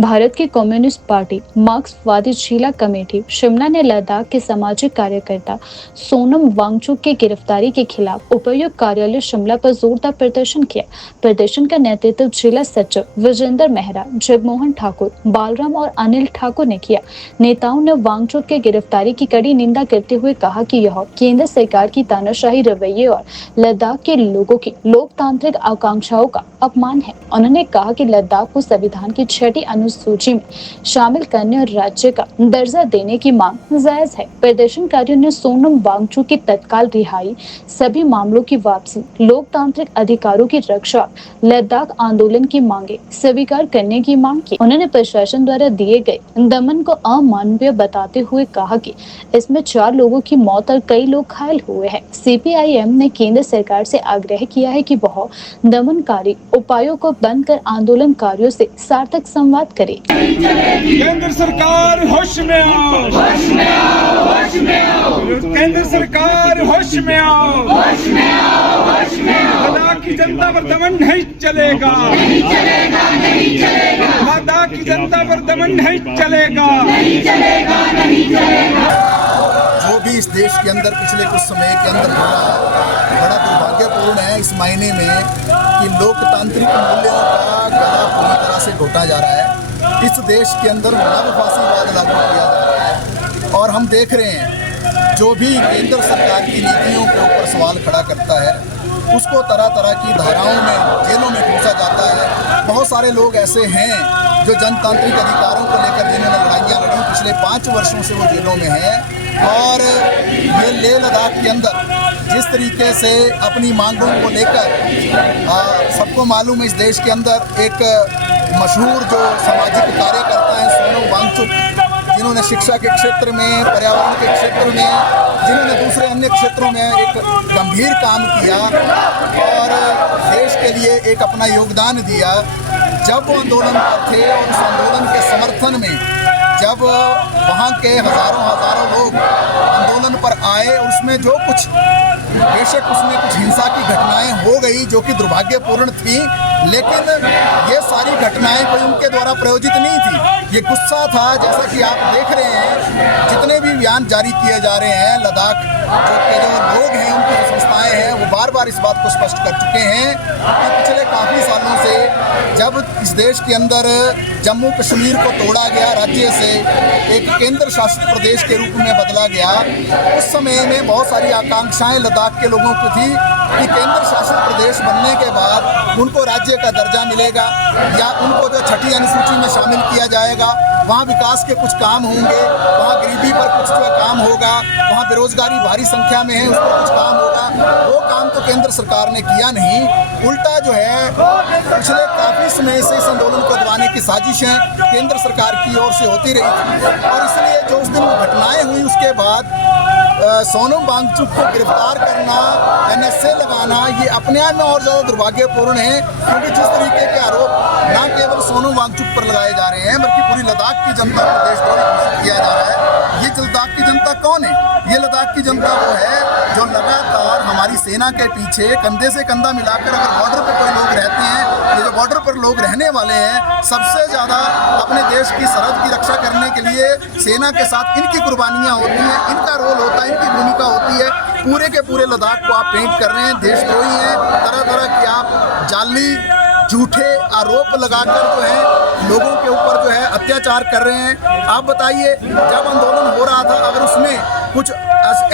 भारत की communist party मार्क्सवादी जिला कमेटी शिमला ने लद्दाख के सामाजिक कार्यकर्ता सोनम वांगचुक की गिरफ्तारी के खिलाफ उपायुक्त कार्यालय शिमला पर जोरदार प्रदर्शन किया। प्रदर्शन का नेतृत्व जिला सचिव विजेंद्र मेहरा, जगमोहन ठाकुर, बालराम और अनिल ठाकुर ने किया। नेताओं ने वांगचुक की गिरफ्तारी की कड़ी निंदा करते हुए कहा कि यह केंद्र सरकार की तानाशाही रवैये और लद्दाख के लोगों की लोकतांत्रिक आकांक्षाओं का अपमान है। उन्होंने कहा कि लद्दाख को संविधान की 6ठी अनुसूची में शामिल करने और राज्य का दर्जा देने की मांग जायज है। प्रदर्शनकारियों ने सोनम वांगचुक की तत्काल रिहाई, सभी मामलों की वापसी, लोकतांत्रिक अधिकारों की रक्षा, लद्दाख आंदोलन की मांगे स्वीकार करने की मांग की। उन्होंने प्रशासन द्वारा दिए गए दमन को अमानवीय बताते हुए कहा कि इसमें 4 लोगों की मौत और कई लोग घायल हुए हैं। सीपीआईएम ने केंद्र सरकार से आग्रह किया है कि वह दमनकारी उपायों को बंद कर आंदोलनकारियों से सार्थक संवाद करे। केंद्र सरकार होश में आओ, होश में आओ, होश में आओ। केंद्र सरकार होश में आओ, होश में आओ, होश में आओ। लद्दाख की जनता पर दमन नहीं चलेगा, नहीं चलेगा, नहीं चलेगा। लद्दाख की जनता पर दमन नहीं चलेगा, नहीं चलेगा, नहीं चलेगा। जो भी इस देश के अंदर पिछले कुछ समय के अंदर हो रहा है, बड़ा दुर्भाग्यपूर्ण है इस मायने में कि लोकतांत्रिक मूल्यों का गला पूरी तरह से घोटा जा रहा है। इस देश के अंदर नव फांसीवाद लागू किया जा रहा है और हम देख रहे हैं जो भी केंद्र सरकार की नीतियों के ऊपर सवाल खड़ा करता है उसको तरह तरह की धाराओं में, जेलों में ठूंसा जाता है। बहुत सारे लोग ऐसे हैं जो जनतांत्रिक अधिकारों को लेकर जिन्होंने लड़ाइयाँ लड़ी, पिछले 5 वर्षों से वो जेलों में हैं। और ये लेह लद्दाख के अंदर जिस तरीके से अपनी मांगों को लेकर सबको मालूम है इस देश के अंदर एक मशहूर जो सामाजिक कार्यकर्ता हैं सोनम वांगचुक, जिन्होंने शिक्षा के क्षेत्र में, पर्यावरण के क्षेत्र में, जिन्होंने दूसरे अन्य क्षेत्रों में एक गंभीर काम किया और देश के लिए एक अपना योगदान दिया। जब वो आंदोलन पर थे और उस आंदोलन के समर्थन में जब वहाँ के हज़ारों लोग आंदोलन पर आए और उसमें जो कुछ, बेशक उसमें कुछ हिंसा की घटनाएं हो गई जो कि दुर्भाग्यपूर्ण थी, लेकिन ये सारी घटनाएं कोई उनके द्वारा प्रायोजित नहीं थी। ये गुस्सा था, जैसा कि आप देख रहे हैं जितने भी बयान जारी किए जा रहे हैं, लद्दाख जो लोग हैं, उनकी जो संस्थाएं हैं, वो बार बार इस बात को स्पष्ट कर चुके हैं कि पिछले काफ़ी सालों से जब इस देश के अंदर जम्मू कश्मीर को तोड़ा गया, राज्य से एक केंद्र शासित प्रदेश के रूप में बदला गया, उस समय में बहुत सारी आकांक्षाएं लद्दाख के लोगों को थी कि केंद्र शासित प्रदेश बनने के बाद उनको राज्य का दर्जा मिलेगा या उनको जो 6ठी अनुसूची में शामिल किया जाएगा, वहाँ विकास के कुछ काम होंगे, वहाँ गरीबी पर कुछ जो काम होगा, वहाँ बेरोजगारी भारी संख्या में है उस पर कुछ काम होगा। वो काम तो केंद्र सरकार ने किया नहीं, उल्टा जो है पिछले काफ़ी समय से इस आंदोलन को दबाने की साजिशें केंद्र सरकार की ओर से होती रही थी। और इसलिए जो उस दिन घटनाएं हुई उसके बाद सोनम वांगचुक को गिरफ्तार करना, NSA लगाना, ये अपने आप में और ज़्यादा दुर्भाग्यपूर्ण है, क्योंकि जिस तरीके के आरोप न केवल सोनम वांगचुक पर लगाए जा रहे हैं बल्कि पूरी लद्दाख की जनता को देशद्रोही घोषित किया जा रहा है। ये लद्दाख की जनता कौन है? ये लद्दाख की जनता वो है जो लगातार हमारी सेना के पीछे कंधे से कंधा मिलाकर, अगर बॉर्डर पर कोई लोग रहते हैं, ये जो बॉर्डर पर लोग रहने वाले हैं, सबसे ज़्यादा अपने देश की सरहद की रक्षा करने के लिए सेना के साथ इनकी कुर्बानियाँ होती हैं, इनका रोल होता है, इनकी भूमिका होती है। पूरे के पूरे लद्दाख को आप पेंट कर रहे हैं, देशद्रोही हैं, तरह तरह की आप जाली झूठे आरोप लगाकर जो है लोगों के ऊपर जो है अत्याचार कर रहे हैं। आप बताइए, जब आंदोलन हो रहा था अगर उसमें कुछ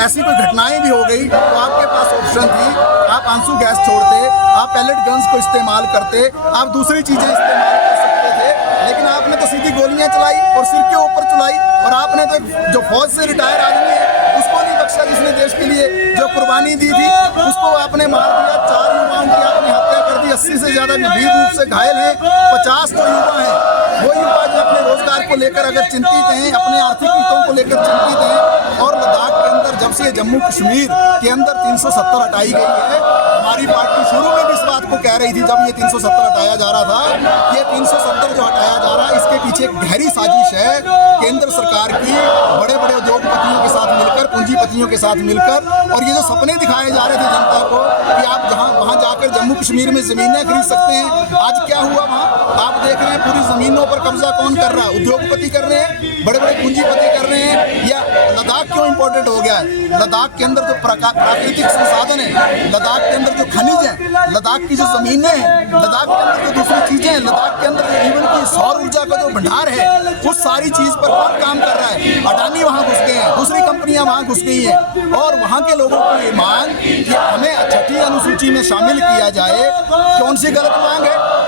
ऐसी कोई घटनाएं भी हो गई तो आपके पास ऑप्शन थी, आप आंसू गैस छोड़ते, आप पैलेट गन्स को इस्तेमाल करते, आप दूसरी चीज़ें इस्तेमाल कर सकते थे, लेकिन आपने तो सीधी गोलियां चलाई और सिर के ऊपर चलाई। और आपने तो जो फौज से रिटायर आदमी है उसको नहीं बख्शा, जिसने देश के लिए जो कुर्बानी दी थी उसको आपने मार दिया। 4 युवाओं की आपने हत्या कर दी, 80 से ज़्यादा गंभीर रूप से घायल हैं, 50 जो युवा हैं, वो युवा जो अपने रोजगार को लेकर अगर चिंतित हैं, अपने आर्थिक हितों को लेकर चिंतित हैं। और लद्दाख के अंदर जब से जम्मू कश्मीर के अंदर 370 हटाई गई है, हमारी पार्टी शुरू में भी इस बात को कह रही थी जब ये 370 हटाया जा रहा था, ये 370 जो हटाया जा रहा है इसके पीछे एक गहरी साजिश है केंद्र सरकार की, बड़े बड़े उद्योगपतियों के साथ मिलकर, पूंजीपतियों के साथ मिलकर। और ये जो सपने दिखाए जा रहे थे जनता को कि आप वहाँ जाकर जम्मू कश्मीर में ज़मीनें खरीद सकते हैं, आज क्या हुआ वहाँ? आप देख देख रहे हैं पूरी जमीनों पर कब्जा कौन कर रहा है? उद्योगपति कर रहे हैं, बड़े बड़े पूंजीपति कर रहे हैं। या लद्दाख क्यों इंपॉर्टेंट हो गया है? लद्दाख के अंदर जो प्राकृतिक संसाधन है, लद्दाख के अंदर जो खनिज है, लद्दाख की जो जमीनें हैं, लद्दाख के अंदर जो दूसरी चीजें हैं, लद्दाख के अंदर जो इवन की सौर ऊर्जा का जो भंडार है, उस सारी चीज पर कौन काम कर रहा है? अडानी वहां घुस गए हैं, दूसरी कंपनियां वहां घुस गई हैं, और वहां के लोगों को ये मांग कि हमें छठी अनुसूची में शामिल किया जाए, कौन सी गलत मांग है?